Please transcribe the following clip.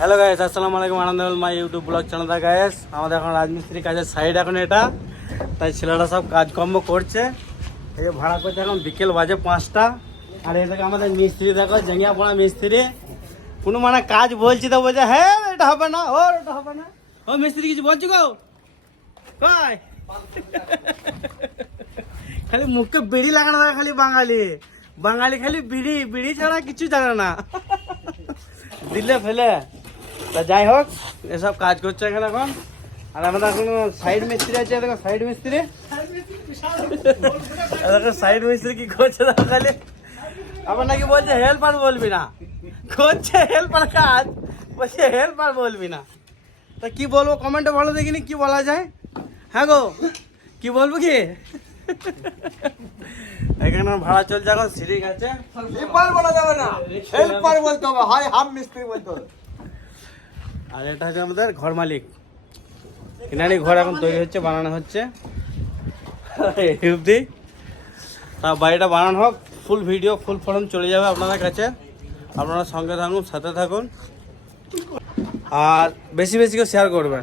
Hello guys আসসালামু আলাইকুম, Anando my YouTube vlog channel the guys আমাদের এখন রাজমিস্ত্রি কাজের সাইড এখন এটা। তাই ছেলেরা সব কাজকর্ম করছে। এই যে ভাড়া করছে এখন বিকেল বাজে পাঁচটা। আর এদিকে আমাদের মিস্ত্রি, দেখো জেঙ্গিয়া পড়া মিস্ত্রি। কোনো মানে কাজ বলছি তো বলছে হ্যাঁ এটা হবে না ও এটা হবে না। ও মিস্ত্রি, কিছু বলছো গো? কয় খালি মুখে বিড়ি লাগানো খালি বাঙালি। বাঙালি খালি বিড়ি বিড়ি ছাড়া কিছু জানে না। দিলে ফেলে। তা যাই হোক, এসব কাজ করছে এখানে এখন। আর আমাদের এখন সাইড মিস্ত্রি আছে? দেখো সাইড মিস্ত্রি। দেখো সাইড মিস্ত্রি কি করছে দেখো খালি। আবার নাকি বলছে হেল্পার বলবি না। করছে হেল্পার কাজ, বলছে হেল্পার বলবি না। তা কি বলব কমেন্টে ভালো দেখিনি, কি বলা যায়? হ্যাঁ গো, কি বলব কি? এখানে ভাড়া চলছে, এখন সিঁড়ি আছে হেল্পার বলা যাবে না। হেল্পার বলতে হবে। হয় হাম মিস্ত্রি বলতে হবে। আর এটা হচ্ছে আমাদের ঘর মালিক। কিনারি ঘর এখন তৈরি হচ্ছে, বানানো হচ্ছে। অবধি। তা বাড়িটা বানানো হোক ফুল ভিডিও ফুল ফর্ম চলে যাবে আপনাদের কাছে। আপনারা সঙ্গে থাকুন, সাথে থাকুন। আর বেশি বেশি করে শেয়ার করবেন।